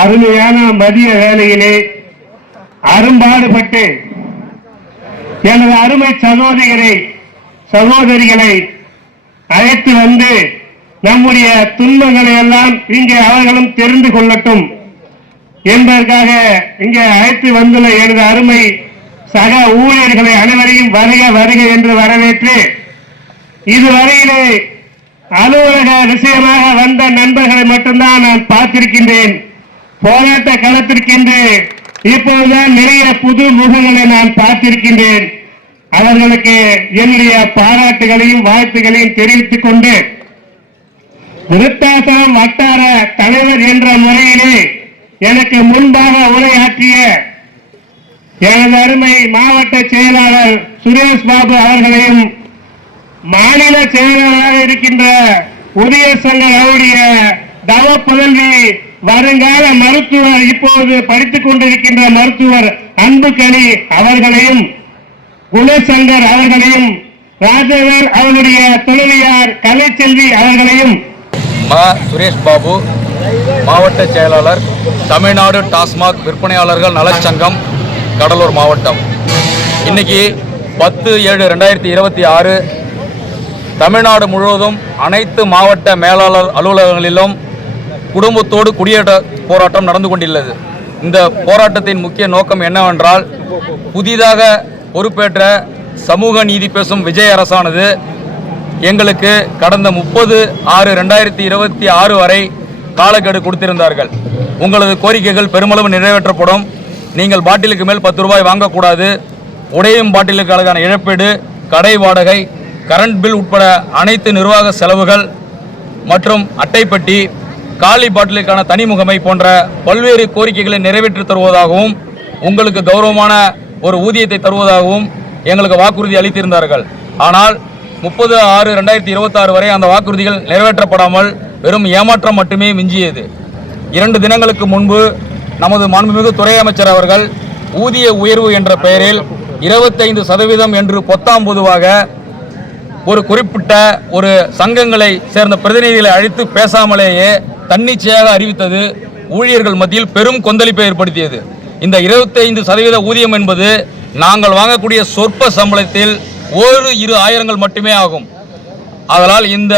அருமையான மதிய வேளையிலே அரும்பாடுபட்டு எனது அருமை சகோதரிகளை அழைத்து வந்து நம்முடைய துன்பங்களை எல்லாம் இங்கே அவர்களும் தெரிந்து கொள்ளட்டும் என்பதற்காக இங்கே அழைத்து வந்துள்ள எனது அருமை சக ஊழியர்களை அனைவரையும் வருக வருக என்று வரவேற்று இதுவரையிலே அலுவலக விஷயமாக வந்த நண்பர்களை மட்டும்தான் நான் பார்த்திருக்கின்றேன். போராட்ட களத்திற்கென்று இப்போதுதான் நிறைய புது முகங்களை நான் பார்த்திருக்கின்றேன். அவர்களுக்கு என்னுடைய பாராட்டுகளையும் வாழ்த்துகளையும் தெரிவித்துக் கொண்டு விருத்தாசலம் வட்டார தலைவர் என்ற முறையிலே எனக்கு முன்பாக உரையாற்றிய எனது அருமை மாவட்ட செயலாளர் சுரேஷ் பாபு அவர்களையும் மாநில செயலாளராக இருக்கின்ற உதய சங்கர் அவருடைய தவ புதல்வி வருங்கால மருத்துவர் இப்போது படித்துக் கொண்டிருக்கின்ற மருத்துவர் அன்புக்கணி அவர்களையும் குணசங்கர் அவர்களையும் ராஜவர் அவருடைய துணைவியார் கலைச்செல்வி அவர்களையும் சுரேஷ் பாபு மாவட்ட செயலாளர் தமிழ்நாடு டாஸ்மாக் விற்பனையாளர்கள் நலச்சங்கம் கடலூர் மாவட்டம். இன்னைக்கு 10/7/2026 தமிழ்நாடு முழுவதும் அனைத்து மாவட்ட மேலாளர் அலுவலகங்களிலும் குடும்பத்தோடு குடியேற்ற போராட்டம் நடந்து கொண்டுள்ளது. இந்த போராட்டத்தின் முக்கிய நோக்கம் என்னவென்றால், புதிதாக பொறுப்பேற்ற சமூக நீதி பேசும் விஜய் அரசானது எங்களுக்கு கடந்த 30/6/2026 வரை காலக்கெடு கொடுத்திருந்தார்கள். உங்களது கோரிக்கைகள் பெருமளவு நிறைவேற்றப்படும். நீங்கள் பாட்டிலுக்கு மேல் 10 ரூபாய் வாங்கக்கூடாது. உடையும் பாட்டிலுக்கான இழப்பீடு, கடை வாடகை, கரண்ட் பில் உட்பட அனைத்து நிர்வாக செலவுகள் மற்றும் அட்டைப்பட்டி, காலி பாட்டிலுக்கான தனி முகமை போன்ற பல்வேறு கோரிக்கைகளை நிறைவேற்றி தருவதாகவும் உங்களுக்கு கௌரவமான ஒரு ஊதியத்தை தருவதாகவும் எங்களுக்கு வாக்குறுதி அளித்திருந்தார்கள். ஆனால் 30/6/2026 வரை அந்த வாக்குறுதிகள் நிறைவேற்றப்படாமல் வெறும் ஏமாற்றம் மட்டுமே மிஞ்சியது. 2 தினங்களுக்கு முன்பு நமது மாண்புமிகு துறை அமைச்சர் அவர்கள் ஊதிய உயர்வு என்ற பெயரில் 25% என்று பொத்தாம் பொதுவாக ஒரு குறிப்பிட்ட ஒரு சங்கங்களை சேர்ந்த பிரதிநிதிகளை அழைத்து பேசாமலேயே தன்னிச்சையாக அறிவித்தது ஊழியர்கள் மத்தியில் பெரும் கொந்தளிப்பை ஏற்படுத்தியது. இந்த 25% ஊதியம் என்பது நாங்கள் வாங்கக்கூடிய சொற்ப சம்பளத்தில் 1-2 ஆயிரங்கள் மட்டுமே ஆகும். அதனால் இந்த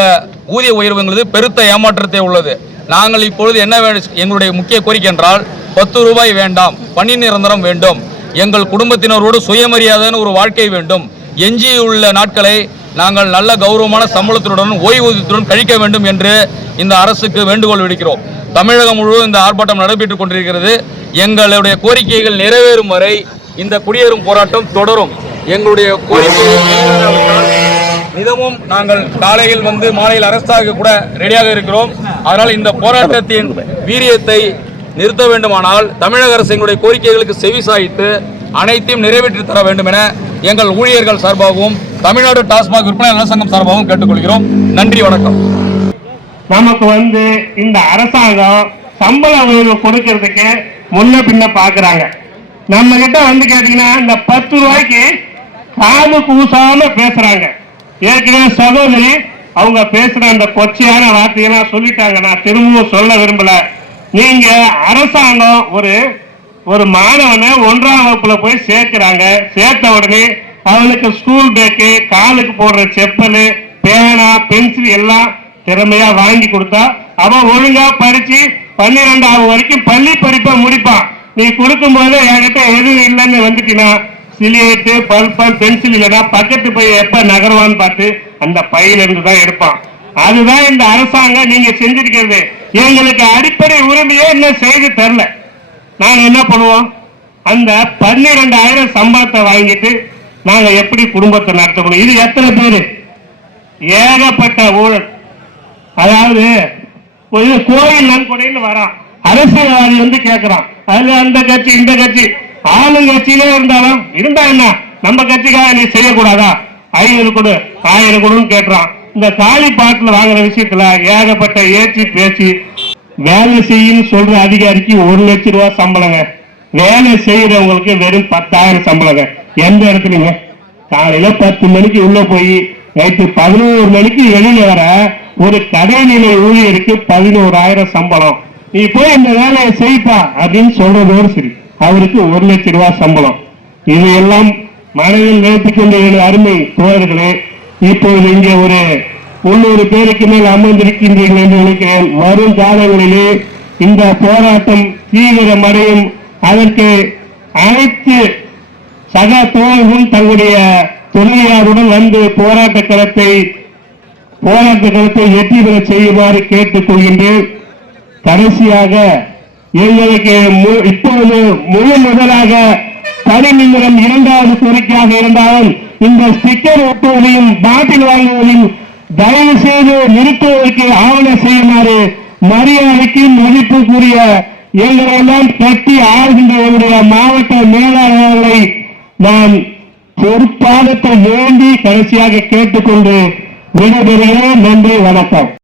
ஊதிய உயர்வு என்பது பெருத்த ஏமாற்றத்தை உள்ளது. நாங்கள் இப்பொழுது என்ன எங்களுடைய முக்கிய கோரிக்கை என்றால், 10 ரூபாய் வேண்டாம், பணி நிரந்தரம் வேண்டும், எங்கள் குடும்பத்தினரோடு சுயமரியாதையான ஒரு வாழ்க்கை வேண்டும், எஞ்சியுள்ள நாட்களை நாங்கள் நல்ல கௌரவமான சம்பளத்துடன் ஓய்வூதியத்துடன் கழிக்க வேண்டும் என்று இந்த அரசுக்கு வேண்டுகோள் விடுக்கிறோம். தமிழகம் முழுவதும் இந்த ஆர்ப்பாட்டம் நடைபெற்றுக் கொண்டிருக்கிறது. எங்களுடைய கோரிக்கைகள் நிறைவேறும் வரை இந்த குடியேறும் போராட்டம் தொடரும். எங்களுடைய கோரிக்கைகள் நிதமும் நாங்கள் காலையில் வந்து மாலையில் அரசாக கூட ரெடியாக இருக்கிறோம். அதனால் இந்த போராட்டத்தின் வீரியத்தை நிறுத்த வேண்டுமானால் தமிழக அரசு எங்களுடைய கோரிக்கைகளுக்கு செவி சாய்த்து அனைத்தையும் நிறைவேற்றி தர வேண்டும் என எங்கள் ஊழியர்கள் சார்பாகவும் தமிழ்நாடு டாஸ்மாக் விற்பனையாளர் சங்கம் சார்பாகவும் கேட்டுக்கொள்கிறோம். நன்றி, வணக்கம். நமக்கு இந்த அரசாங்கம் சம்பள உயர்வு கொடுக்கறதுக்கு முன்ன பின்ன பாக்குறாங்க. நம்ம கிட்ட கேட்டீங்கன்னா இந்த 10 ரூபாய்க்கு காது கூசாம பேசுறாங்க. ஏற்கனவே சகோதரி அவங்க பேசுற அந்த கொச்சையான வார்த்தையெல்லாம் சொல்லிட்டாங்க. நான் திரும்பவும் சொல்ல விரும்பல. நீங்க அரசாங்கம் ஒரு மாணவனை 1ஆம் வகுப்புல போய் சேர்க்கிறாங்க. சேர்த்த உடனே அவனுக்கு ஸ்கூல் பேக்கு, காலுக்கு போடுற செப்பல், பேனா, பென்சில் எல்லாம் திறமையா வாங்கி கொடுத்தா அவன் ஒழுங்கா படிச்சு 12ஆவது வரைக்கும் பள்ளி படிப்பை முடிப்பான். நீ கொடுக்கும் போது என்கிட்ட எதுவும் இல்லைன்னு வந்துட்டீங்கன்னா சிலியேட்டு, பல்பல், பென்சில் இல்லைன்னா பக்கத்து போய் எப்ப நகர்வான்னு பார்த்து அந்த பையில இருந்து தான் எடுப்பான். அதுதான் இந்த அரசாங்கம் நீங்க செஞ்சிருக்கிறது. எங்களுக்கு அடிப்படை உரிமையே இன்னும் செய்து தரல. நாங்க என்ன பண்ணுவோம்? அந்த 12,000 சம்பளத்தை வாங்கிட்டு நாங்க எப்படி குடும்பத்தை நடத்த முடியும்? இது எத்தனை பேரு? ஏகப்பட்ட ஊழல். அதாவது கோயில் நன்கொடைன்னு வரான், அரசியல்வாதி கேட்கிறான். அதுல அந்த கட்சி இந்த கட்சி ஆளுங்கட்சியிலே இருந்தாலும் இருந்தா என்ன, நம்ம கட்சிக்காக நீ செய்யக்கூடாதா? 500 கொடு 1000 கொடுன்னு கேட்கிறான். இந்த காலி பாட்டில் வாங்குற விஷயத்துல ஏகப்பட்ட ஏற்றி பேச்சு. வேலை செய்யும் சொல்ற அதிகாரிக்கு 1 லட்சம் ரூபாய் சம்பளங்க, வேலை செய்யறவங்களுக்கு வெறும் 10,000 சம்பளங்க. எந்த இடத்துலங்க? காலையில 10 மணிக்கு உள்ள போய் நைட்டு 11 மணிக்கு வெளியில வர ஒரு கடைநிலை ஊழியருக்கு 11,000 சம்பளம். நீ போய் இந்த வேலையை செய்ப்பா அப்படின்னு சொல்றதோடு சரி. அவருக்கு 1 லட்சம் ரூபாய் சம்பளம். இதையெல்லாம் மனதில் வைத்துக் கொண்ட அருமை தோழர்களே, இப்போது இங்கே ஒரு 300 பேருக்கு மேல் அமர்ந்திருக்கின்றீர்கள் என்று நினைக்கிறேன். வரும் காலங்களிலே இந்த போராட்டம் தீவிரமடையும். அதற்கு அனைத்து சக தோழர்களும் தங்களுடைய துணையாருடன் வந்து போராட்ட களத்தை வெற்றி பெற செய்யுமாறு கேட்டுக் கொள்கின்றேன். கடைசியாக எங்களுக்கு இப்பொழுது முதலாக தனி நிமிடம் 2வது கோரிக்கையாக இருந்தாலும் இந்த ஸ்டிக்கர் ஒட்டுவதையும் பாட்டில் வாங்குவதையும் தயவு செய்து நிறுத்துவதற்கு ஆவணம் செய்யுமாறு மரியாதைக்கு மதிப்புக்குரிய எங்களெல்லாம் கட்டி ஆள்கின்ற என்னுடைய மாவட்ட மேலாளர்களை நான் பொறுப்பாகத்தை வேண்டி கடைசியாக கேட்டுக்கொண்டு விடைபெறுகிறேன். நன்றி, வணக்கம்.